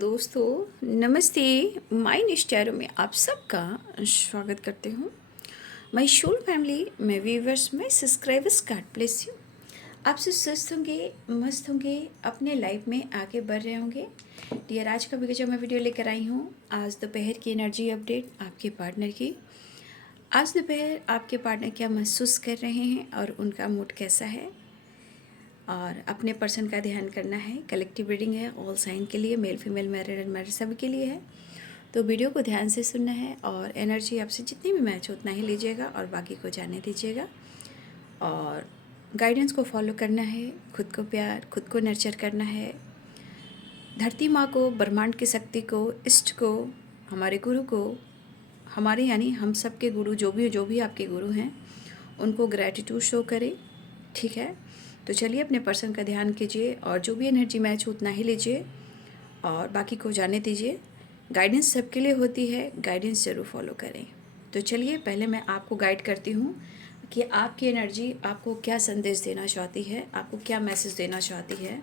दोस्तों, नमस्ते। माइंड स्टैरो में आप सबका स्वागत करते हूँ। माई शोल फैमिली में व्यूवर्स में सब्सक्राइबर्स गॉड ब्लेस यू। आप सब स्वस्थ होंगे, मस्त होंगे, अपने लाइफ में आगे बढ़ रहे होंगे। डियर, आज का जो मैं वीडियो लेकर आई हूँ, आज दोपहर की एनर्जी अपडेट आपके पार्टनर की। आज दोपहर आपके पार्टनर क्या महसूस कर रहे हैं और उनका मूड कैसा है, और अपने पर्सन का ध्यान करना है। कलेक्टिव रीडिंग है, ऑल साइन के लिए, मेल फीमेल मैरिड अनमैरिड सभी के लिए है। तो वीडियो को ध्यान से सुनना है और एनर्जी आपसे जितनी भी मैच हो उतना ही लीजिएगा और बाकी को जाने दीजिएगा। और गाइडेंस को फॉलो करना है, खुद को प्यार, खुद को नर्चर करना है। धरती माँ को, ब्रह्मांड की शक्ति को, इष्ट को, हमारे गुरु को, हमारे यानी हम सब के गुरु जो भी आपके गुरु हैं, उनको ग्रैटिट्यूड शो करें। ठीक है, तो चलिए अपने पर्सन का ध्यान कीजिए और जो भी एनर्जी मैच हो उतना ही लीजिए और बाकी को जाने दीजिए। गाइडेंस सबके लिए होती है, गाइडेंस ज़रूर फॉलो करें। तो चलिए पहले मैं आपको गाइड करती हूँ कि आपकी एनर्जी आपको क्या संदेश देना चाहती है, आपको क्या मैसेज देना चाहती है।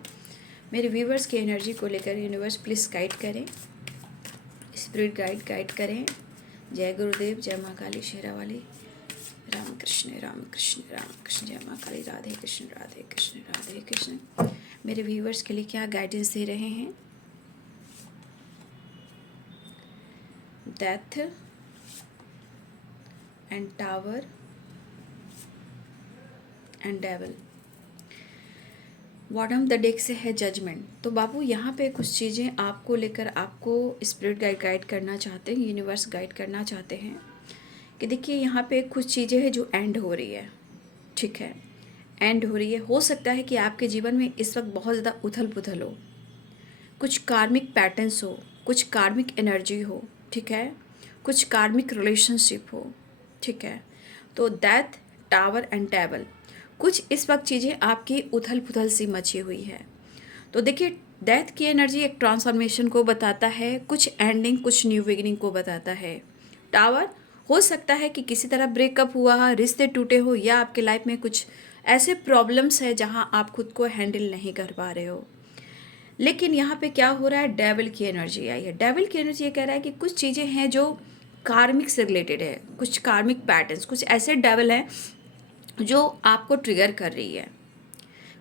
मेरे व्यूवर्स की एनर्जी को लेकर यूनिवर्स प्लीज़ गाइड करें, स्पिरिट गाइड करें। जय गुरुदेव, जय माँ काली शेरा वाली। राम कृष्ण राम कृष्ण राम कृष्ण, जय माँ काली। राधे कृष्ण राधे कृष्ण राधे कृष्ण। मेरे व्यूवर्स के लिए क्या गाइडेंस दे रहे हैं। Death and tower and devil. Bottom the deck से है जजमेंट। तो बाबू यहाँ पे कुछ चीज़ें आपको लेकर, आपको स्पिरिट गाइड करना चाहते हैं, यूनिवर्स गाइड करना चाहते हैं कि देखिए यहाँ पे कुछ चीज़ें हैं जो एंड हो रही है। ठीक है, एंड हो रही है। हो सकता है कि आपके जीवन में इस वक्त बहुत ज़्यादा उथल पुथल हो, कुछ कार्मिक पैटर्न्स हो, कुछ कार्मिक एनर्जी हो। ठीक है, कुछ कार्मिक रिलेशनशिप हो। ठीक है, तो डेथ, टावर एंड टेबल, कुछ इस वक्त चीज़ें आपकी उथल पुथल सी मची हुई है। तो देखिए, डेथ की एनर्जी एक ट्रांसफॉर्मेशन को बताता है, कुछ एंडिंग, कुछ न्यू बिगिनिंग को बताता है। टावर हो सकता है कि किसी तरह ब्रेकअप हुआ, रिश्ते टूटे हो, या आपके लाइफ में कुछ ऐसे प्रॉब्लम्स है जहां आप खुद को हैंडल नहीं कर पा रहे हो। लेकिन यहाँ पे क्या हो रहा है, डेविल की एनर्जी आई है। डेविल की एनर्जी ये कह रहा है कि कुछ चीज़ें हैं जो कार्मिक से रिलेटेड है, कुछ कार्मिक पैटर्न्स, कुछ ऐसे डेविल हैं जो आपको ट्रिगर कर रही है।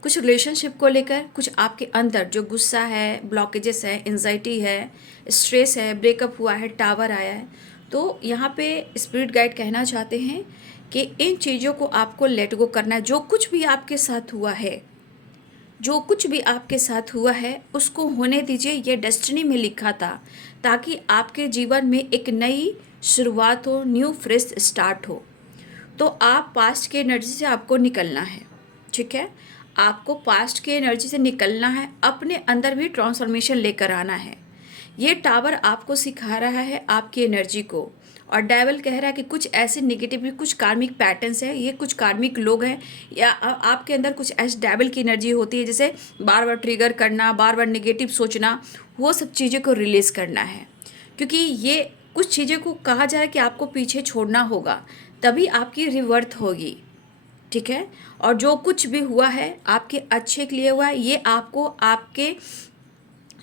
कुछ रिलेशनशिप को लेकर, कुछ आपके अंदर जो गुस्सा है, ब्लॉकेजेस है, एंजाइटी है, स्ट्रेस है, ब्रेकअप हुआ है, टावर आया है। तो यहाँ पे स्पिरिट गाइड कहना चाहते हैं कि इन चीज़ों को आपको लेट गो करना है। जो कुछ भी आपके साथ हुआ है, जो कुछ भी आपके साथ हुआ है उसको होने दीजिए। ये डेस्टिनी में लिखा था ताकि आपके जीवन में एक नई शुरुआत हो, न्यू फ्रेश स्टार्ट हो। तो आप पास्ट की एनर्जी से आपको निकलना है। ठीक है, आपको पास्ट की एनर्जी से निकलना है, अपने अंदर भी ट्रांसफॉर्मेशन लेकर आना है। ये टावर आपको सिखा रहा है आपकी एनर्जी को। और डेविल कह रहा है कि कुछ ऐसे निगेटिव, कुछ कार्मिक पैटर्न्स हैं, ये कुछ कार्मिक लोग हैं, या आपके अंदर कुछ ऐसे डेविल की एनर्जी होती है जैसे बार बार ट्रिगर करना, बार बार निगेटिव सोचना, वो सब चीज़ों को रिलीज़ करना है। क्योंकि ये कुछ चीज़ों को कहा जा रहा है कि आपको पीछे छोड़ना होगा, तभी आपकी रिवर्थ होगी। ठीक है, और जो कुछ भी हुआ है आपके अच्छे के लिए हुआ है। ये आपको आपके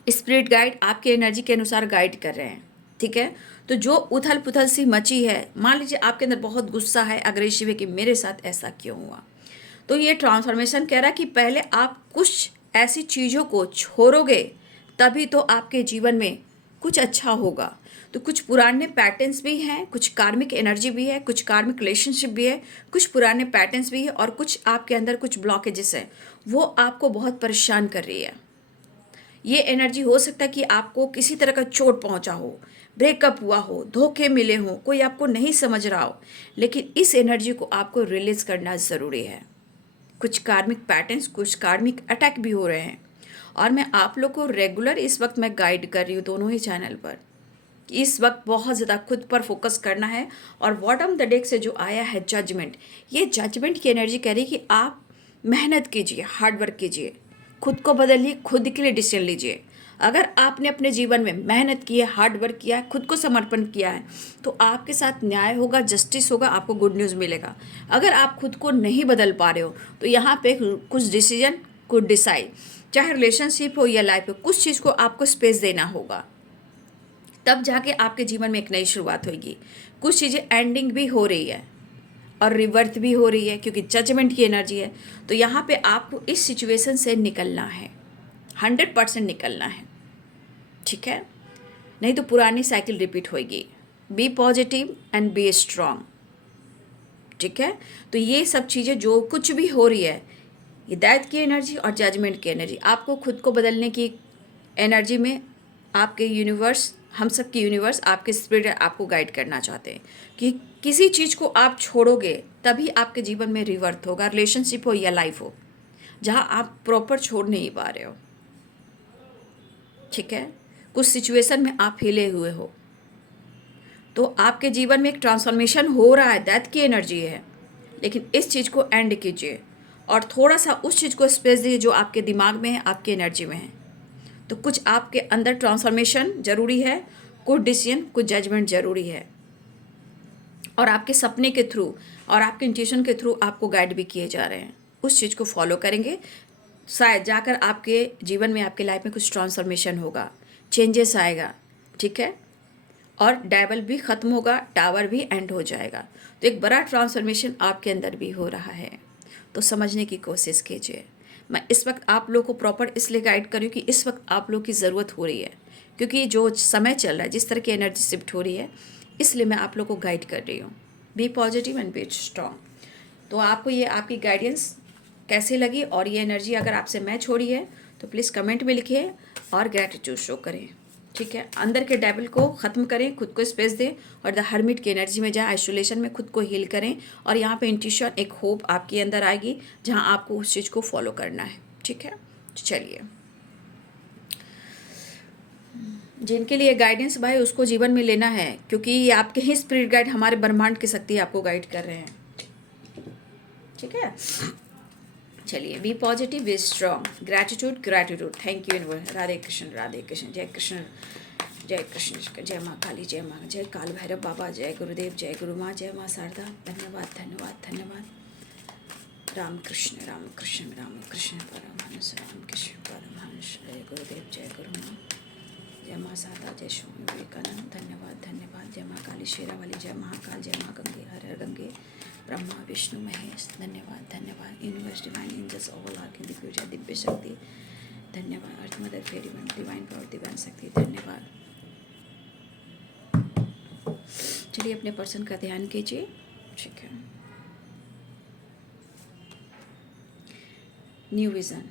स्पिरिट गाइड आपके एनर्जी के अनुसार गाइड कर रहे हैं। ठीक है, तो जो उथल पुथल सी मची है, मान लीजिए आपके अंदर बहुत गुस्सा है, अग्रेसिव है कि मेरे साथ ऐसा क्यों हुआ, तो ये ट्रांसफॉर्मेशन कह रहा है कि पहले आप कुछ ऐसी चीज़ों को छोड़ोगे तभी तो आपके जीवन में कुछ अच्छा होगा। तो कुछ पुराने पैटर्न्स भी हैं, कुछ कार्मिक एनर्जी भी है, कुछ कार्मिक रिलेशनशिप भी है, कुछ पुराने पैटर्न्स भी है, और कुछ आपके अंदर कुछ ब्लॉकेजेस हैं, वो आपको बहुत परेशान कर रही है। ये एनर्जी हो सकता है कि आपको किसी तरह का चोट पहुंचा हो, ब्रेकअप हुआ हो, धोखे मिले हो, कोई आपको नहीं समझ रहा हो, लेकिन इस एनर्जी को आपको रिलीज करना ज़रूरी है। कुछ कार्मिक पैटर्न्स, कुछ कार्मिक अटैक भी हो रहे हैं, और मैं आप लोग को रेगुलर इस वक्त मैं गाइड कर रही हूँ दोनों ही चैनल पर। इस वक्त बहुत ज़्यादा खुद पर फोकस करना है। और बॉटम द डेक से जो आया है जजमेंट, ये जजमेंट की एनर्जी कह रही है कि आप मेहनत कीजिए, हार्ड वर्क कीजिए, खुद को बदलिए, खुद के लिए डिसीजन लीजिए। अगर आपने अपने जीवन में मेहनत की है, हार्ड वर्क किया है, खुद को समर्पण किया है, तो आपके साथ न्याय होगा, जस्टिस होगा, आपको गुड न्यूज़ मिलेगा। अगर आप खुद को नहीं बदल पा रहे हो तो यहाँ पे कुछ डिसीजन, कुड डिसाइड, चाहे रिलेशनशिप हो या लाइफ हो, कुछ चीज़ को आपको स्पेस देना होगा, तब जाके आपके जीवन में एक नई शुरुआत होगी। कुछ चीज़ें एंडिंग भी हो रही है और रिवर्थ भी हो रही है, क्योंकि जजमेंट की एनर्जी है। तो यहाँ पे आपको इस सिचुएशन से निकलना है, 100% निकलना है, ठीक है, नहीं तो पुरानी साइकिल रिपीट होगी। Be positive and be strong, ठीक है। तो ये सब चीज़ें जो कुछ भी हो रही है, हिदायत की एनर्जी और जजमेंट की एनर्जी, आपको खुद को बदलने की एनर्जी में आपके यूनिवर्स, हम सब की यूनिवर्स, आपके स्पिरिट आपको गाइड करना चाहते हैं कि किसी चीज़ को आप छोड़ोगे तभी आपके जीवन में रिवर्थ होगा, रिलेशनशिप हो या लाइफ हो, जहाँ आप प्रॉपर छोड़ नहीं पा रहे हो, ठीक है। कुछ सिचुएशन में आप हिले हुए हो, तो आपके जीवन में एक ट्रांसफॉर्मेशन हो रहा है, दैट की एनर्जी है। लेकिन इस चीज़ को एंड कीजिए और थोड़ा सा उस चीज़ को स्पेस दीजिए जो आपके दिमाग में है, आपकी एनर्जी में है। तो कुछ आपके अंदर ट्रांसफॉर्मेशन ज़रूरी है, कुछ डिसीजन, कुछ जजमेंट ज़रूरी है, और आपके सपने के थ्रू और आपके इंट्यूशन के थ्रू आपको गाइड भी किए जा रहे हैं। उस चीज़ को फॉलो करेंगे, शायद जाकर आपके जीवन में, आपके लाइफ में कुछ ट्रांसफॉर्मेशन होगा, चेंजेस आएगा, ठीक है। और डेविल भी ख़त्म होगा, टावर भी एंड हो जाएगा। तो एक बड़ा ट्रांसफॉर्मेशन आपके अंदर भी हो रहा है, तो समझने की कोशिश कीजिए। मैं इस वक्त आप लोग को प्रॉपर इसलिए गाइड कर रही हूँ कि इस वक्त आप लोग की ज़रूरत हो रही है, क्योंकि जो समय चल रहा है, जिस तरह की एनर्जी शिफ्ट हो रही है, इसलिए मैं आप लोग को गाइड कर रही हूँ। Be positive and be strong. तो आपको ये आपकी गाइडेंस कैसी लगी और ये एनर्जी अगर आपसे मैच हो रही है तो प्लीज़ कमेंट में लिखिए और ग्रैटिट्यूड शो करें, ठीक है। अंदर के डेविल को ख़त्म करें, खुद को स्पेस दें और द हर्मिट की एनर्जी में जाएं, आइसोलेशन में खुद को हील करें। और यहाँ पे इंट्यूशन, एक होप आपके अंदर आएगी जहाँ आपको उस चीज़ को फॉलो करना है, ठीक है। चलिए, जिनके लिए गाइडेंस भाई उसको जीवन में लेना है, क्योंकि ये आपके ही स्पिरिट गाइड, हमारे ब्रह्मांड की शक्ति आपको गाइड कर रहे हैं, ठीक है। चलिए, be positive, be strong, gratitude, gratitude, thank you universe. Radhe Krishna, Radhe Krishna, जय कृष्ण, जय कृष्ण, जय माँ काली, जय माँ, जय काल भैरव बाबा, जय गुरुदेव, जय गुरु माँ, जय माँ शारदा। धन्यवाद, धन्यवाद, धन्यवाद। राम कृष्ण, राम कृष्ण, राम कृष्ण परमहंस, राम कृष्ण परमहंस, जय गुरुदेव, जय गुरु माँ, जय माँ शारदा, जय स्वामी विवेकानंद। धन्यवाद, धन्यवाद। जय माँ काली शेरा वाली, जय महाकाल, जय माँ गंगे, हर हर गंगे, ब्रह्मा विष्णु महेश। धन्यवाद, धन्यवाद। Universe, divine angels, all are की दिव्य दिव्य शक्ति। धन्यवाद। Earth mother, fairy one, divine power, divine shakti. धन्यवाद। चलिए, अपने पर्सन का ध्यान कीजिए, ठीक है। न्यू विजन,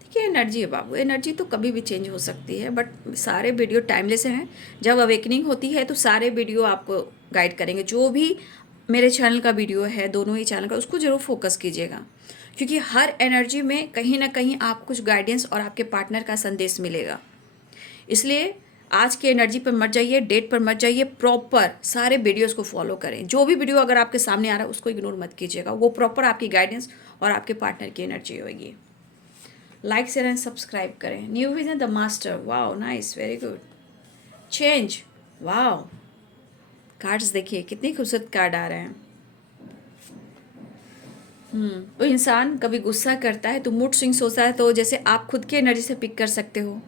देखिए एनर्जी है बाबू, एनर्जी तो कभी भी चेंज हो सकती है, बट सारे वीडियो टाइमलेस हैं। जब अवेकनिंग होती है तो सारे वीडियो आपको गाइड करेंगे। जो भी मेरे चैनल का वीडियो है, दोनों ही चैनल का, उसको ज़रूर फोकस कीजिएगा, क्योंकि हर एनर्जी में कहीं ना कहीं आपको कुछ गाइडेंस और आपके पार्टनर का संदेश मिलेगा। इसलिए आज के एनर्जी पर मत जाइए, डेट पर मत जाइए, प्रॉपर सारे वीडियोस को फॉलो करें। जो भी वीडियो अगर आपके सामने आ रहा है उसको इग्नोर मत कीजिएगा, वो प्रॉपर आपकी गाइडेंस और आपके पार्टनर की एनर्जी होगी। लाइक शेयर एंड सब्सक्राइब करें। New vision, the master, wow, nice, very good. Change, wow. Cards देखिए कितनी खूबसूरत कार्ड आ रहे हैं। तो इंसान कभी गुस्सा करता है तो मूड स्विंग्स होता है, तो जैसे आप खुद की एनर्जी से पिक कर सकते हो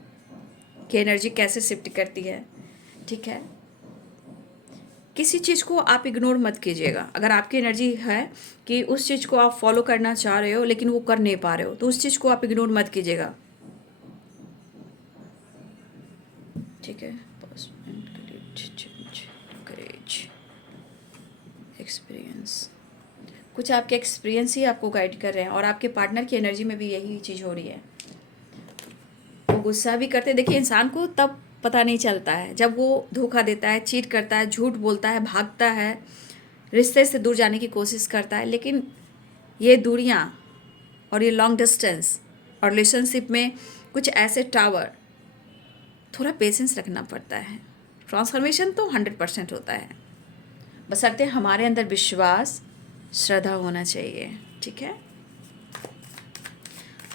कि एनर्जी कैसे शिफ्ट करती है, ठीक है। किसी चीज़ को आप इग्नोर मत कीजिएगा। अगर आपकी एनर्जी है कि उस चीज़ को आप फॉलो करना चाह रहे हो लेकिन वो कर नहीं पा रहे हो, तो उस चीज़ को आप इग्नोर मत कीजिएगा, ठीक है। एक्सपीरियंस, कुछ आपके एक्सपीरियंस ही आपको गाइड कर रहे हैं, और आपके पार्टनर की एनर्जी में भी यही चीज़ हो रही है। वो गुस्सा भी करते, देखिए इंसान को तब पता नहीं चलता है जब वो धोखा देता है, चीट करता है, झूठ बोलता है, भागता है, रिश्ते से दूर जाने की कोशिश करता है। लेकिन ये दूरियां और ये लॉन्ग डिस्टेंस और रिलेशनशिप में कुछ ऐसे टावर, थोड़ा पेशेंस रखना पड़ता है। ट्रांसफॉर्मेशन तो 100% होता है, बशर्ते हमारे अंदर विश्वास, श्रद्धा होना चाहिए, ठीक है।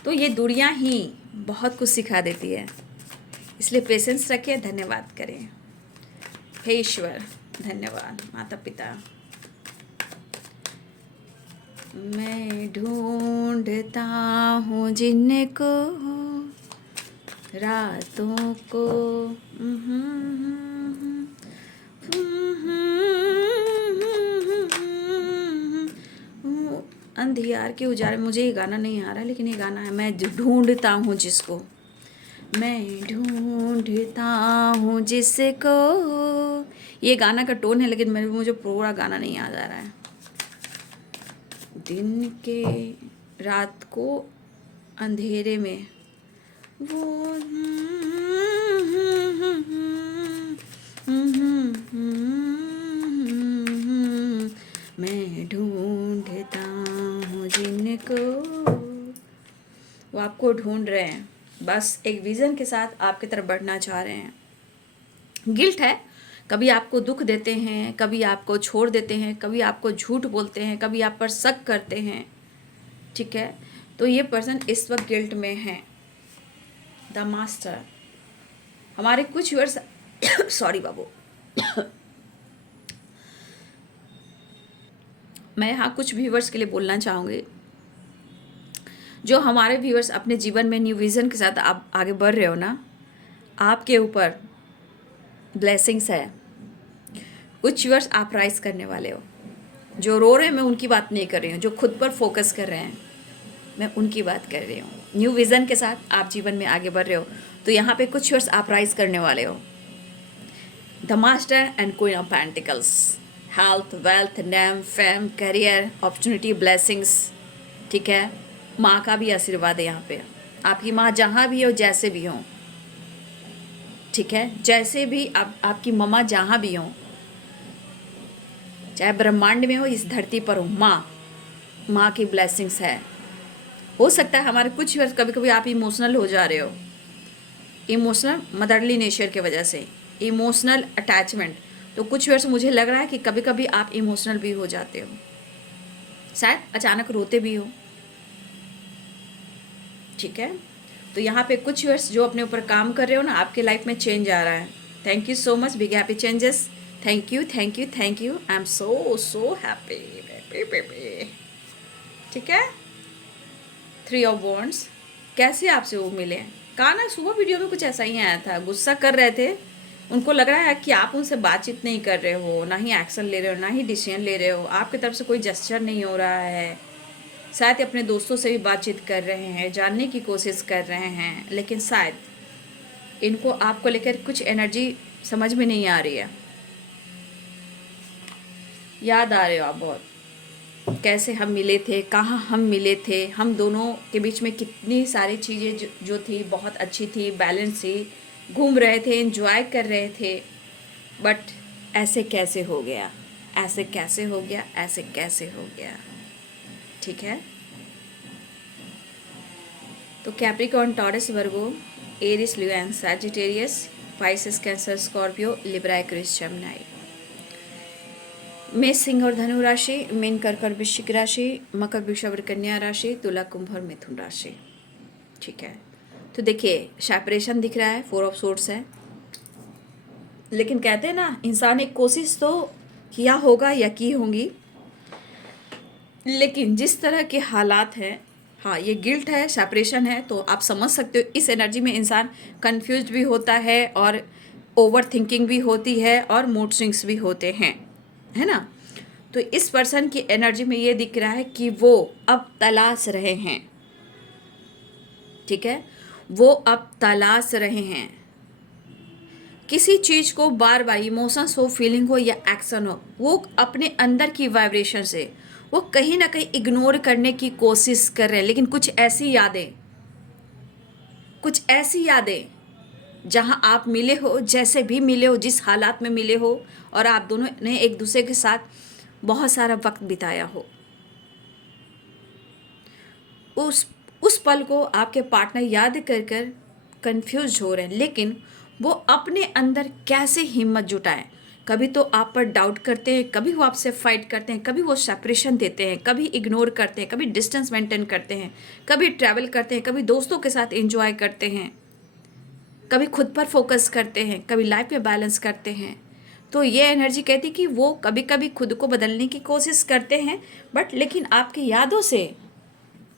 तो ये दूरियां ही बहुत कुछ सिखा देती है, इसलिए पेशेंस रखें, धन्यवाद करें। हे ईश्वर, धन्यवाद। माता पिता, मैं ढूंढ ढूंढता हूँ जिनको रातों को। अंधियार के उजाले, मुझे ये गाना नहीं आ रहा लेकिन ये गाना है, मैं ढूंढता हूँ जिसको, मैं ढूंढता हूँ जिसको। ये गाना का टोन है लेकिन मुझे पूरा गाना नहीं याद आ रहा है। दिन के रात को अंधेरे में वो मैं ढूंढता हूँ जिनको, वो आपको ढूंढ रहे हैं, बस एक विज़न के साथ आपकी तरफ बढ़ना चाह रहे हैं। गिल्ट है, कभी आपको दुख देते हैं, कभी आपको छोड़ देते हैं, कभी आपको झूठ बोलते हैं, कभी आप पर शक करते हैं, ठीक है। तो ये पर्सन इस वक्त गिल्ट में है। द मास्टर, हमारे कुछ व्यूअर्स सॉरी बाबू मैं यहाँ कुछ व्यूअर्स के लिए बोलना चाहूँगी। जो हमारे व्यूअर्स अपने जीवन में न्यू विज़न के साथ आप आगे बढ़ रहे हो ना, आपके ऊपर ब्लेसिंग्स है। कुछ व्यूअर्स आप राइज करने वाले हो। जो रो रहे हैं मैं उनकी बात नहीं कर रही हूँ, जो खुद पर फोकस कर रहे हैं मैं उनकी बात कर रही हूँ। न्यू विज़न के साथ आप जीवन में आगे बढ़ रहे हो, तो यहाँ पे कुछ व्यूअर्स आप राइज करने वाले हो। The master and queen of pentacles, health, wealth, name, fame, career, opportunity, blessings, ठीक है। माँ का भी आशीर्वाद है यहाँ पे। आपकी माँ जहाँ भी हो, जैसे भी हो, ठीक है, जैसे भी आपकी मम्मा जहाँ भी हो, चाहे ब्रह्मांड में हो, इस धरती पर हो, माँ की ब्लेसिंग्स है। हो सकता है हमारे कुछ वर्ष कभी कभी आप इमोशनल हो जा रहे हो, इमोशनल मदरली नेचर की वजह से, इमोशनल अटैचमेंट। तो कुछ वर्ष मुझे लग रहा है कि कभी कभी आप इमोशनल भी हो जाते हो, शायद अचानक रोते भी हो, ठीक है। तो यहाँ पे कुछ वर्ष जो अपने ऊपर काम कर रहे हो ना, आपके लाइफ में चेंज आ रहा है। Thank you so much, big happy changes. Thank you thank you thank you, I am so happy baby, ठीक है। 3 ऑफ वॉन्ड्स, कैसे आपसे वो मिले? कहा ना सुबह वीडियो में कुछ ऐसा ही आया था, गुस्सा कर रहे थे, उनको लग रहा है कि आप उनसे बातचीत नहीं कर रहे हो, ना ही एक्शन ले रहे हो, ना ही डिसीजन ले रहे हो, आपकी तरफ से कोई जेस्चर नहीं हो रहा है। शायद ही अपने दोस्तों से भी बातचीत कर रहे हैं, जानने की कोशिश कर रहे हैं, लेकिन शायद इनको आपको लेकर कुछ एनर्जी समझ में नहीं आ रही है। याद आ रहे हो आप बहुत, कैसे हम मिले थे, कहाँ हम मिले थे, हम दोनों के बीच में कितनी सारी चीज़ें जो थी बहुत अच्छी थी, बैलेंस थी, घूम रहे थे, एंजॉय कर रहे थे, बट ऐसे कैसे हो गया, ऐसे कैसे हो गया, ऐसे कैसे हो गया, ठीक है। तो Capricorn, Taurus, Virgo, Aries, Leo and Sagittarius, Pisces, Cancer, Scorpio, Libra, Aquarius, Gemini. मेष, सिंह और धनु राशि, मीन, कर्क और वृश्चिक राशि, मकर, वृषभ और कन्या राशि, तुला, कुंभ और मिथुन राशि, ठीक है। तो देखिए सेपरेशन दिख रहा है, 4 ऑफ सोर्ड्स है, लेकिन कहते हैं ना इंसान एक कोशिश तो किया होगा या की होंगी, लेकिन जिस तरह के हालात हैं, हाँ ये गिल्ट है, सेपरेशन है, तो आप समझ सकते हो इस एनर्जी में इंसान कंफ्यूज्ड भी होता है और ओवर थिंकिंग भी होती है और मूड स्विंग्स भी होते हैं, है ना। तो इस पर्सन की एनर्जी में ये दिख रहा है कि वो अब तलाश रहे हैं, ठीक है, वो अब तलाश रहे हैं किसी चीज़ को, बार बार इमोशंस हो, फीलिंग हो या एक्शन हो, वो अपने अंदर की वाइब्रेशन से वो कहीं ना कहीं इग्नोर करने की कोशिश कर रहे हैं। लेकिन कुछ ऐसी यादें जहां आप मिले हो, जैसे भी मिले हो, जिस हालात में मिले हो, और आप दोनों ने एक दूसरे के साथ बहुत सारा वक्त बिताया हो, उस पल को आपके पार्टनर याद कर कर कन्फ्यूज हो रहे हैं, लेकिन वो अपने अंदर कैसे हिम्मत जुटाएं। कभी तो आप पर डाउट करते हैं, कभी वो आपसे फाइट करते हैं, कभी वो सेपरेशन देते हैं, कभी इग्नोर करते हैं, कभी डिस्टेंस मेंटेन करते हैं, कभी ट्रैवल करते हैं, कभी दोस्तों के साथ एंजॉय करते हैं, कभी खुद पर फोकस करते हैं, कभी लाइफ में बैलेंस करते हैं। तो ये एनर्जी कहती कि वो कभी कभी खुद को बदलने की कोशिश करते हैं, बट लेकिन आपकी यादों से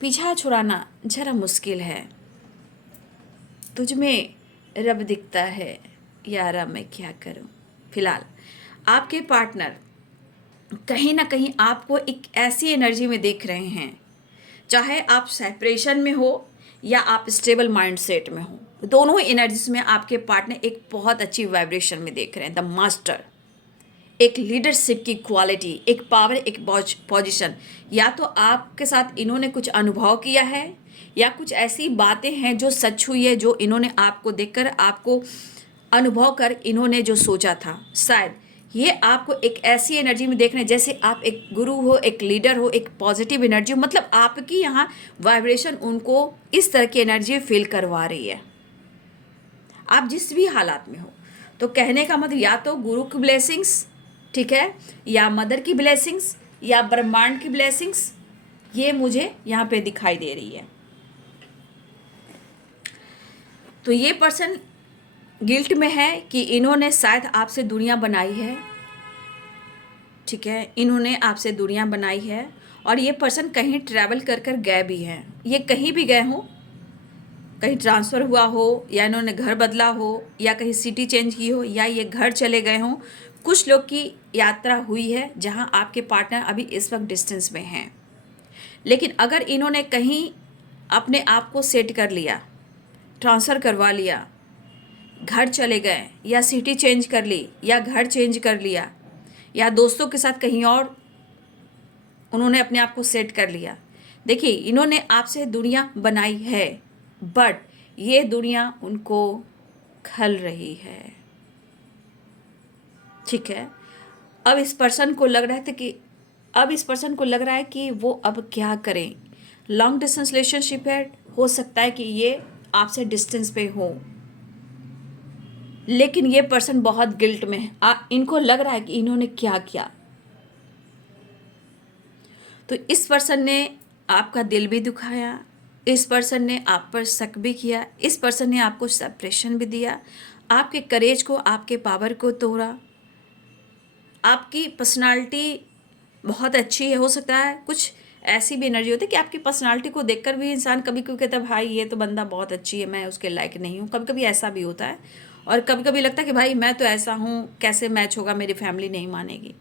पीछा छुड़ाना जरा मुश्किल है, तुझ में रब दिखता है, यारा मैं क्या करूं। फिलहाल आपके पार्टनर कहीं ना कहीं आपको एक ऐसी एनर्जी में देख रहे हैं, चाहे आप सेपरेशन में हो या आप स्टेबल माइंडसेट में हो, दोनों ही एनर्जीज में आपके पार्टनर एक बहुत अच्छी वाइब्रेशन में देख रहे हैं। द मास्टर, एक लीडरशिप की क्वालिटी, एक पावर, एक पोजीशन। या तो आपके साथ इन्होंने कुछ अनुभव किया है या कुछ ऐसी बातें हैं जो सच हुई है, जो इन्होंने आपको देखकर, आपको अनुभव कर इन्होंने जो सोचा था, शायद ये आपको एक ऐसी एनर्जी में देख रहे हैं जैसे आप एक गुरु हो, एक लीडर हो, एक पॉजिटिव एनर्जी हो। मतलब आपकी यहाँ वाइब्रेशन उनको इस तरह की एनर्जी फील करवा रही है, आप जिस भी हालात में हो। तो कहने का मतलब या तो गुरु की ब्लेसिंग्स, ठीक है, या मदर की ब्लेसिंग्स, या ब्रह्मांड की ब्लेसिंग्स, ये मुझे यहाँ पे दिखाई दे रही है। तो ये पर्सन गिल्ट में है कि इन्होंने शायद आपसे दूरियां बनाई है, ठीक है, इन्होंने आपसे दूरियां बनाई है। और ये पर्सन कहीं ट्रैवल कर कर गए भी हैं, ये कहीं भी गए हों, कहीं ट्रांसफ़र हुआ हो, या इन्होंने घर बदला हो, या कहीं सिटी चेंज की हो, या ये घर चले गए हों। कुछ लोग की यात्रा हुई है जहां आपके पार्टनर अभी इस वक्त डिस्टेंस में हैं। लेकिन अगर इन्होंने कहीं अपने आप को सेट कर लिया, ट्रांसफ़र करवा लिया, घर चले गए, या सिटी चेंज कर ली, या घर चेंज कर लिया, या दोस्तों के साथ कहीं और उन्होंने अपने आप को सेट कर लिया, देखिए इन्होंने आपसे दुनिया बनाई है, बट ये दुनिया उनको खल रही है, ठीक है। अब इस पर्सन को लग रहा है कि वो अब क्या करें। लॉन्ग डिस्टेंस रिलेशनशिप है, हो सकता है कि ये आपसे डिस्टेंस पे हो, लेकिन ये पर्सन बहुत गिल्ट में है। इनको लग रहा है कि इन्होंने क्या किया। तो इस पर्सन ने आपका दिल भी दुखाया, इस पर्सन ने आप पर शक भी किया, इस पर्सन ने आपको सेपरेशन भी दिया, आपके करेज को, आपके पावर को तोड़ा। आपकी पर्सनालिटी बहुत अच्छी है, हो सकता है कुछ ऐसी भी एनर्जी होती है कि आपकी पर्सनालिटी को देखकर भी इंसान कभी कभी कहता है भाई ये तो बंदा बहुत अच्छी है, मैं उसके लायक नहीं हूँ। कभी कभी ऐसा भी होता है, और कभी कभी लगता है कि भाई मैं तो ऐसा हूँ, कैसे मैच होगा, मेरी फैमिली नहीं मानेगी।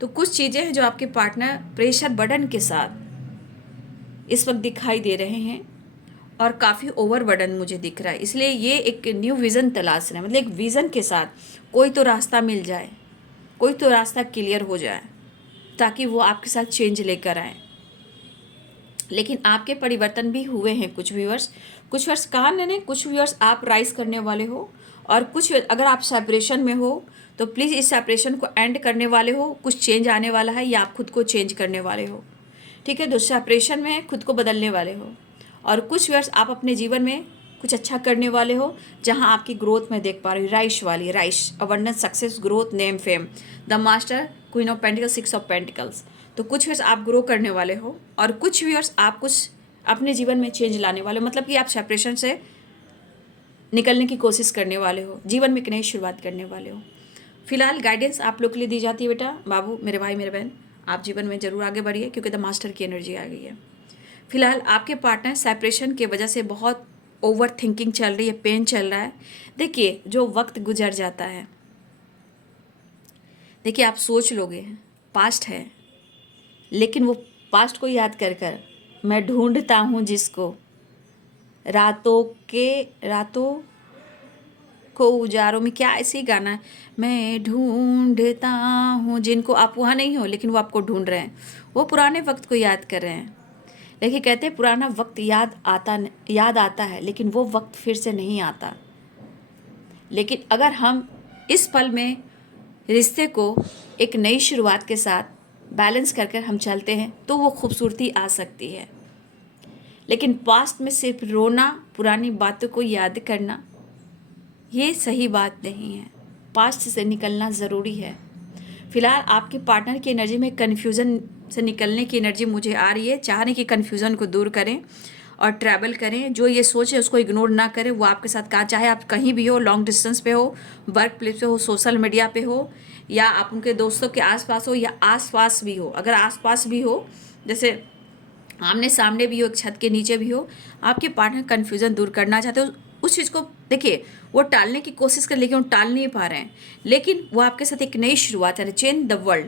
तो कुछ चीज़ें हैं जो आपके पार्टनर प्रेशर बर्डन के साथ इस वक्त दिखाई दे रहे हैं, और काफ़ी ओवर बर्डन मुझे दिख रहा है। इसलिए ये एक न्यू विज़न तलाश रहे हैं, मतलब एक विज़न के साथ कोई तो रास्ता मिल जाए, कोई तो रास्ता क्लियर हो जाए, ताकि वो आपके साथ चेंज लेकर आए। लेकिन आपके परिवर्तन भी हुए हैं कुछ व्यूअर्स कहा मैंने, कुछ व्यूअर्स आप राइज करने वाले हो, और कुछ अगर आप सेपरेशन में हो तो प्लीज़ इस सेपरेशन को एंड करने वाले हो, कुछ चेंज आने वाला है, या आप खुद को चेंज करने वाले हो, ठीक है। तो सेपरेशन में है, खुद को बदलने वाले हो, और कुछ व्यूअर्स आप अपने जीवन में कुछ अच्छा करने वाले हो, जहां आपकी ग्रोथ में देख पा रही हूँ। Rich, abundance, success, growth, name, fame, the master, queen of pentacles, 6 of pentacles. तो कुछ व्यूअर्स आप ग्रो करने वाले हो, और कुछ व्यूअर्स आप कुछ अपने जीवन में चेंज लाने वाले हो, मतलब कि आप सेपरेशन से निकलने की कोशिश करने वाले हो, जीवन में एक नई शुरुआत करने वाले हो। फिलहाल गाइडेंस आप लोग के लिए दी जाती है बेटा, बाबू, मेरे भाई, मेरे बहन, आप जीवन में ज़रूर आगे बढ़िए, क्योंकि द मास्टर की एनर्जी आ गई है। फिलहाल आपके पार्टनर सेपरेशन की वजह से बहुत ओवर थिंकिंग चल रही है, पेन चल रहा है। देखिए जो वक्त गुजर जाता है, देखिए आप सोच लोगे पास्ट है, लेकिन वो पास्ट को याद कर कर मैं ढूंढता हूँ जिसको, रातों को उजारों में, क्या ऐसे ही गाना है, मैं ढूंढता हूँ जिनको, आप वहाँ नहीं हो लेकिन वो आपको ढूंढ रहे हैं, वो पुराने वक्त को याद कर रहे हैं। लेकिन कहते हैं पुराना वक्त याद आता है, लेकिन वो वक्त फिर से नहीं आता। लेकिन अगर हम इस पल में रिश्ते को एक नई शुरुआत के साथ बैलेंस कर हम चलते हैं तो वो खूबसूरती आ सकती है। लेकिन पास्ट में सिर्फ रोना, पुरानी बातों को याद करना, ये सही बात नहीं है। पास्ट से निकलना ज़रूरी है। फिलहाल आपके पार्टनर की एनर्जी में कन्फ्यूज़न से निकलने की एनर्जी मुझे आ रही है। चाह रहे कि कन्फ्यूज़न को दूर करें और ट्रैवल करें। जो ये सोचे उसको इग्नोर ना करें। वो आपके साथ कहाँ, चाहे आप कहीं भी हो, लॉन्ग डिस्टेंस पे हो, वर्क प्लेस पे हो, सोशल मीडिया पे हो, या आप उनके दोस्तों के आसपास हो, या आसपास भी हो। अगर आसपास भी हो, जैसे आमने सामने भी हो, एक छत के नीचे भी हो, आपके पार्टनर कन्फ्यूज़न दूर करना चाहते हो, उस चीज़ को देखिए वो टालने की कोशिश कर, लेकिन वो टाल नहीं पा रहे हैं। लेकिन वो आपके साथ एक नई शुरुआत है, change the world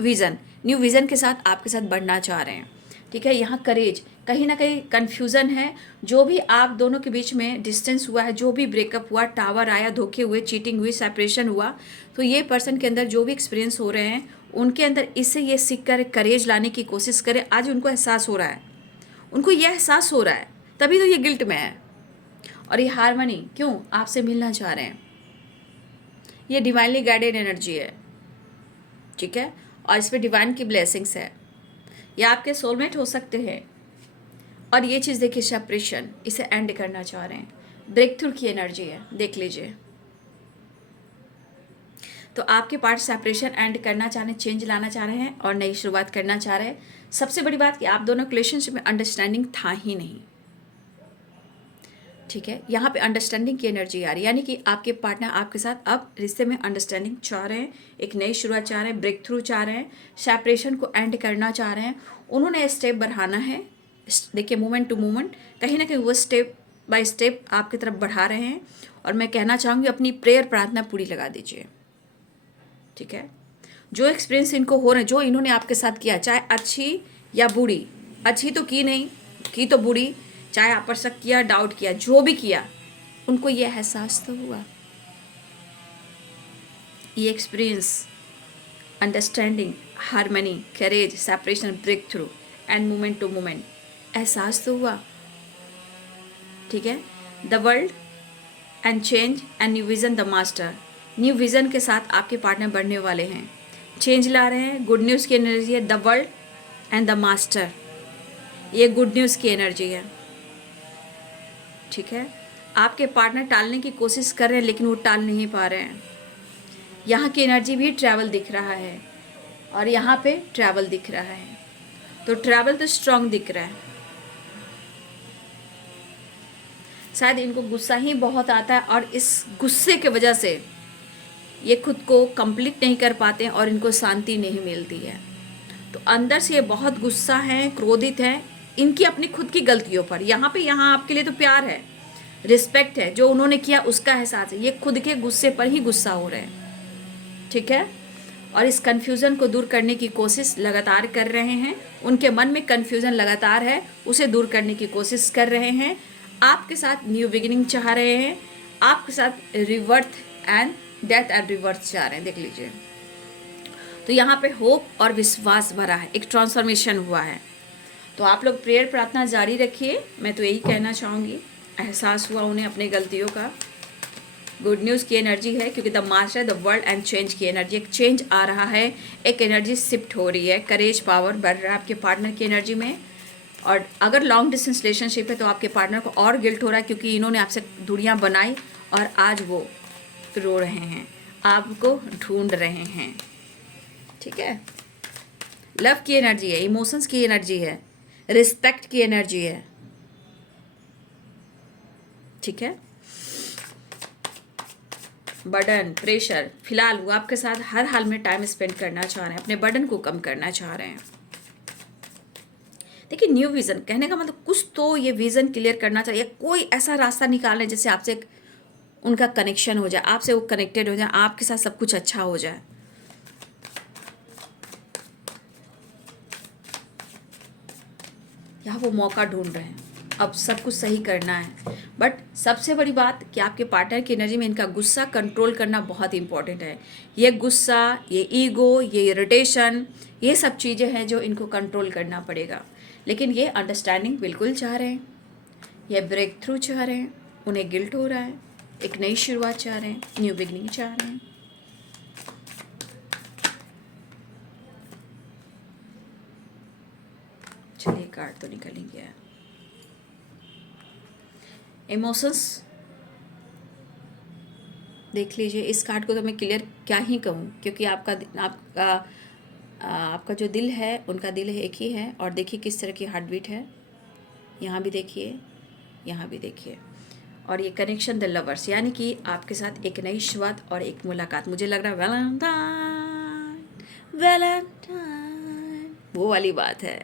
vision, new vision के साथ आपके साथ बढ़ना चाह रहे हैं। ठीक है, यहाँ करेज, कहीं ना कहीं कन्फ्यूज़न है, जो भी आप दोनों के बीच में डिस्टेंस हुआ है, जो भी ब्रेकअप हुआ, टावर आया, धोखे हुए, चीटिंग हुई, सेपरेशन हुआ, तो ये पर्सन के अंदर जो भी एक्सपीरियंस हो रहे हैं, उनके अंदर इससे ये सीख कर करेज लाने की कोशिश करें। आज उनको एहसास हो रहा है, उनको ये एहसास हो रहा है, तभी तो ये गिल्ट में है। और ये हारमनी क्यों, आपसे मिलना चाह रहे हैं। ये डिवाइनली गाइडेड एनर्जी है, ठीक है, और इसमें डिवाइन की ब्लेसिंग्स है। ये आपके सोलमेट हो सकते हैं। और ये चीज़ देखिए, सेपरेशन, इसे एंड करना चाह रहे हैं, ब्रेक थ्रू की एनर्जी है, देख लीजिए। तो आपके पार्ट सेपरेशन एंड करना चाह रहे हैं, चेंज लाना चाह रहे हैं और नई शुरुआत करना चाह रहे हैं। सबसे बड़ी बात कि आप दोनों रिलेशनशिप में अंडरस्टैंडिंग था ही नहीं, ठीक है। यहाँ पे अंडरस्टैंडिंग की एनर्जी आ रही है, यानी कि आपके पार्टनर आपके साथ अब रिश्ते में अंडरस्टैंडिंग चाह रहे हैं, एक नई शुरुआत चाह रहे हैं, ब्रेक थ्रू चाह रहे हैं, सेपरेशन को एंड करना चाह रहे हैं। उन्होंने स्टेप बढ़ाना है, देखिए मोमेंट टू मोमेंट, कहीं ना कहीं वो स्टेप बाय स्टेप आपकी तरफ बढ़ा रहे हैं। और मैं कहना चाहूँगी अपनी प्रेयर प्रार्थना पूरी लगा दीजिए, ठीक है। जो एक्सपीरियंस इनको हो रहे हैं, जो इन्होंने आपके साथ किया, चाहे अच्छी या बुरी, अच्छी तो की नहीं, की तो बुरी, चाहे आप पर शक किया, डाउट किया, जो भी किया, उनको ये एहसास तो हुआ, ये experience, understanding, harmony, courage, separation, breakthrough and moment to moment, एहसास तो हुआ, ठीक है। The world and change and new vision, the master, new vision के साथ आपके पार्टनर बढ़ने वाले हैं, चेंज ला रहे हैं, गुड न्यूज़ की एनर्जी है, the world and the master, ये गुड न्यूज़ की एनर्जी है, ठीक है। आपके पार्टनर टालने की कोशिश कर रहे हैं, लेकिन वो टाल नहीं पा रहे हैं। यहाँ की एनर्जी भी ट्रैवल दिख रहा है और यहाँ पे ट्रैवल दिख रहा है, तो ट्रैवल तो स्ट्रांग दिख रहा है। शायद इनको गुस्सा ही बहुत आता है और इस गुस्से की वजह से ये खुद को कंप्लीट नहीं कर पाते हैं और इनको शांति नहीं मिलती है। तो अंदर से ये बहुत गुस्सा है, क्रोधित है इनकी अपनी खुद की गलतियों पर। यहाँ आपके लिए तो प्यार है, रिस्पेक्ट है, जो उन्होंने किया उसका एहसास है, ये खुद के गुस्से पर ही गुस्सा हो रहे हैं, ठीक है। और इस कन्फ्यूज़न को दूर करने की कोशिश लगातार कर रहे हैं, उनके मन में कन्फ्यूज़न लगातार है, उसे दूर करने की कोशिश कर रहे हैं। आपके साथ न्यू बिगिनिंग चाह रहे हैं, आपके साथ रिवर्थ एंड डेथ एंड रिवर्थ चाह रहे हैं, देख लीजिए। तो यहाँ पे होप और विश्वास भरा है, एक ट्रांसफॉर्मेशन हुआ है। तो आप लोग प्रेयर प्रार्थना जारी रखिए, मैं तो यही कहना चाहूँगी। एहसास हुआ उन्हें अपनी गलतियों का, गुड न्यूज़ की एनर्जी है, क्योंकि the master, the world and change की एनर्जी, एक चेंज आ रहा है, एक एनर्जी शिफ्ट हो रही है, करेज पावर बढ़ रहा है आपके पार्टनर की एनर्जी में। और अगर लॉन्ग डिस्टेंस रिलेशनशिप है तो आपके पार्टनर को और गिल्ट हो रहा है, क्योंकि इन्होंने आपसे दूरियां बनाई और आज वो रो रहे हैं, आपको ढूंढ रहे हैं, ठीक है। लव की एनर्जी है, इमोशंस की एनर्जी है, रिस्पेक्ट की एनर्जी है, ठीक है। बर्डन, प्रेशर, फिलहाल वो आपके साथ हर हाल में टाइम स्पेंड करना चाह रहे हैं, अपने बर्डन को कम करना चाह रहे हैं। देखिए न्यू विज़न कहने का मतलब कुछ तो ये विज़न क्लियर करना चाहिए, कोई ऐसा रास्ता निकालना है जिससे आपसे उनका कनेक्शन हो जाए, आपसे वो कनेक्टेड हो जाए, आपके साथ सब कुछ अच्छा हो जाए। यहाँ वो मौका ढूंढ रहे हैं, अब सब कुछ सही करना है। बट सबसे बड़ी बात कि आपके पार्टनर की एनर्जी में इनका गुस्सा कंट्रोल करना बहुत इंपॉर्टेंट है। ये गुस्सा, ये ईगो, ये इरिटेशन, ये सब चीज़ें हैं जो इनको कंट्रोल करना पड़ेगा। लेकिन ये अंडरस्टैंडिंग बिल्कुल चाह रहे हैं, ये ब्रेक थ्रू चाह रहे हैं, उन्हें गिल्ट हो रहा है, एक नई शुरुआत चाह रहे हैं, न्यू बिगनिंग चाह रहे हैं। चलिए कार्ड तो निकल ही गया। इमोशंस देख लीजिए, इस कार्ड को तो मैं क्लियर क्या ही कहूँ, क्योंकि आपका जो दिल है, उनका दिल एक ही है। और देखिए किस तरह की हार्ट बीट है, यहाँ भी देखिए, यहाँ भी देखिए। और ये कनेक्शन द लवर्स, यानी कि आपके साथ एक नई शुरुआत और एक मुलाकात। मुझे लग रहा है वैलेंटाइन, वैलेंटाइन वो वाली बात है।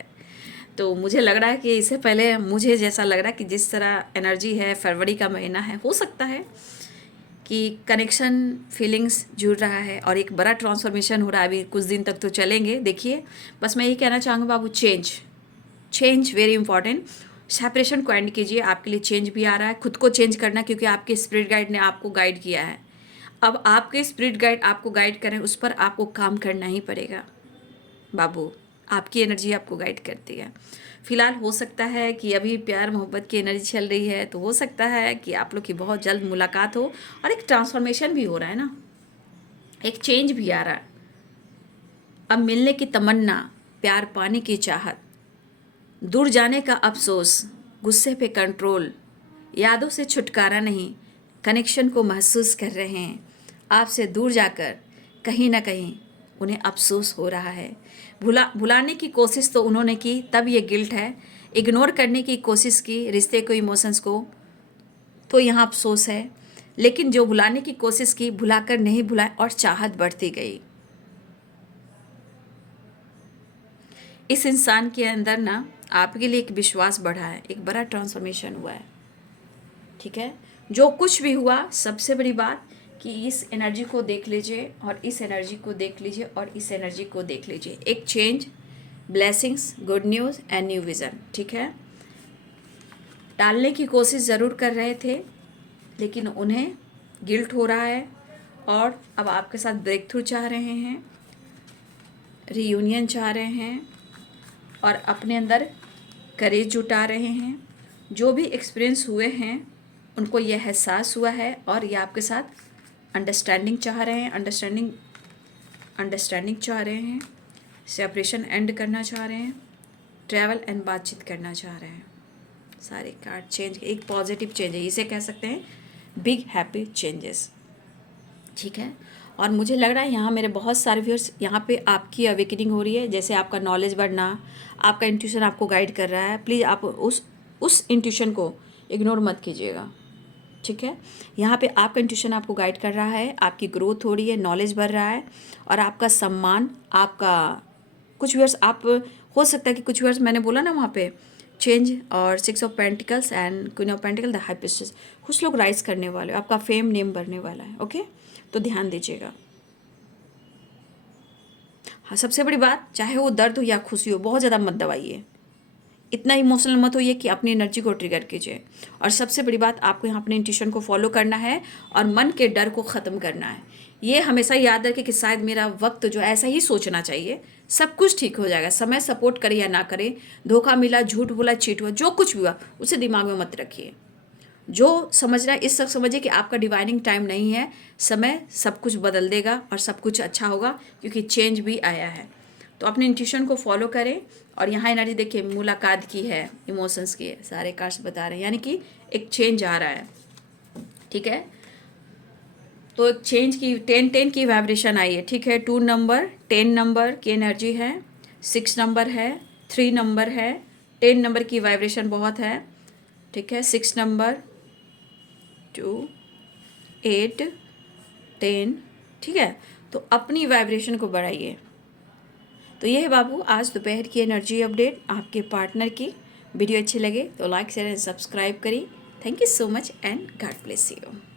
तो मुझे लग रहा है कि इससे पहले मुझे जैसा लग रहा है कि जिस तरह एनर्जी है, फरवरी का महीना है, हो सकता है कि कनेक्शन फीलिंग्स जुड़ रहा है और एक बड़ा ट्रांसफॉर्मेशन हो रहा है। अभी कुछ दिन तक तो चलेंगे। देखिए, बस मैं यही कहना चाहूँगा बाबू, चेंज वेरी इंपॉर्टेंट। सेपरेशन को एंड कीजिए, आपके लिए चेंज भी आ रहा है। खुद को चेंज करना, क्योंकि आपके स्पिरिट गाइड ने आपको गाइड किया है। अब आपके स्पिरिट गाइड आपको गाइड करें, उस पर आपको काम करना ही पड़ेगा बाबू। आपकी एनर्जी आपको गाइड करती है। फिलहाल हो सकता है कि अभी प्यार मोहब्बत की एनर्जी चल रही है, तो हो सकता है कि आप लोग की बहुत जल्द मुलाकात हो और एक ट्रांसफॉर्मेशन भी हो रहा है ना, एक चेंज भी आ रहा है। अब मिलने की तमन्ना, प्यार पाने की चाहत, दूर जाने का अफसोस, गुस्से पे कंट्रोल, यादों से छुटकारा नहीं, कनेक्शन को महसूस कर रहे हैं। आपसे दूर जाकर कहीं ना कहीं उन्हें अफसोस हो रहा है। भुलाने की कोशिश तो उन्होंने की, तब ये गिल्ट है। इग्नोर करने की कोशिश की रिश्ते को, इमोशंस को, तो यहाँ अफसोस है। लेकिन जो भुलाने की कोशिश की, भुलाकर नहीं भुलाए और चाहत बढ़ती गई। इस इंसान के अंदर ना आपके लिए एक विश्वास बढ़ा है, एक बड़ा ट्रांसफॉर्मेशन हुआ है। ठीक है, जो कुछ भी हुआ, सबसे बड़ी बात कि इस एनर्जी को देख लीजिए और इस एनर्जी को देख लीजिए और इस एनर्जी को देख लीजिए। एक change, blessings, good news and new vision. ठीक है, टालने की कोशिश ज़रूर कर रहे थे, लेकिन उन्हें गिल्ट हो रहा है और अब आपके साथ ब्रेक थ्रू चाह रहे हैं, रीयूनियन चाह रहे हैं और अपने अंदर करेज जुटा रहे हैं। जो भी एक्सपीरियंस हुए हैं उनको यह एहसास हुआ है और ये आपके साथ अंडरस्टैंडिंग चाह रहे हैं, अंडरस्टैंडिंग चाह रहे हैं, सेपरेशन एंड करना चाह रहे हैं, ट्रैवल एंड बातचीत करना चाह रहे हैं। सारे कार्ड चेंज, एक पॉजिटिव चेंज है, इसे कह सकते हैं बिग हैप्पी चेंजेस। ठीक है, और मुझे लग रहा है यहाँ मेरे बहुत सारे व्यूअर्स, यहाँ पे आपकी अवेकनिंग हो रही है। जैसे आपका नॉलेज बढ़ना, आपका इंट्यूशन आपको गाइड कर रहा है। प्लीज़ आप उस इंट्यूशन को इग्नोर मत कीजिएगा। ठीक है, यहाँ पे आपका इंट्यूशन आपको गाइड कर रहा है, आपकी ग्रोथ हो रही है, नॉलेज बढ़ रहा है और आपका सम्मान, आपका कुछ व्यूअर्स, आप हो सकता है कि कुछ व्यूअर्स, मैंने बोला ना वहाँ पे चेंज और 6 of pentacles and queen of pentacle, the high priestess, कुछ लोग राइज करने वाले हो, आपका फेम नेम बढ़ने वाला है। ओके, तो ध्यान दीजिएगा। हाँ, सबसे बड़ी बात, चाहे वो दर्द हो या खुशी हो, बहुत ज़्यादा मत दबाइए, इतना इमोशनल मत होइए कि अपनी एनर्जी को ट्रिगर कीजिए। और सबसे बड़ी बात, आपको यहाँ अपने इंट्यूशन को फॉलो करना है और मन के डर को ख़त्म करना है। ये हमेशा याद रखें कि शायद मेरा वक्त जो ऐसा ही सोचना चाहिए, सब कुछ ठीक हो जाएगा। समय सपोर्ट करे या ना करे, धोखा मिला, झूठ बोला, चीट हुआ, जो कुछ भी हुआ, उसे दिमाग में मत रखिए। जो समझना है इस तक समझिए कि आपका डिवाइनिंग टाइम नहीं है, समय सब कुछ बदल देगा और सब कुछ अच्छा होगा, क्योंकि चेंज भी आया है। तो अपने इंट्यूशन को फॉलो करें। और यहाँ एनर्जी देखिए, मुलाकात की है, इमोशंस की है, सारे कार्ड्स बता रहे हैं, यानी कि एक चेंज आ रहा है। ठीक है, तो एक चेंज की 10 की वाइब्रेशन आई है। ठीक है, 2 नंबर, 10 नंबर की एनर्जी है, 6 नंबर है, 3 नंबर है, 10 नंबर की वाइब्रेशन बहुत है। ठीक है, 6 नंबर, 2, 8, 10। ठीक है, तो अपनी वाइब्रेशन को बढ़ाइए। तो ये है बाबू आज दोपहर की एनर्जी अपडेट आपके पार्टनर की। वीडियो अच्छी लगे तो लाइक शेयर एंड सब्सक्राइब करिए। Thank you so much and God bless you.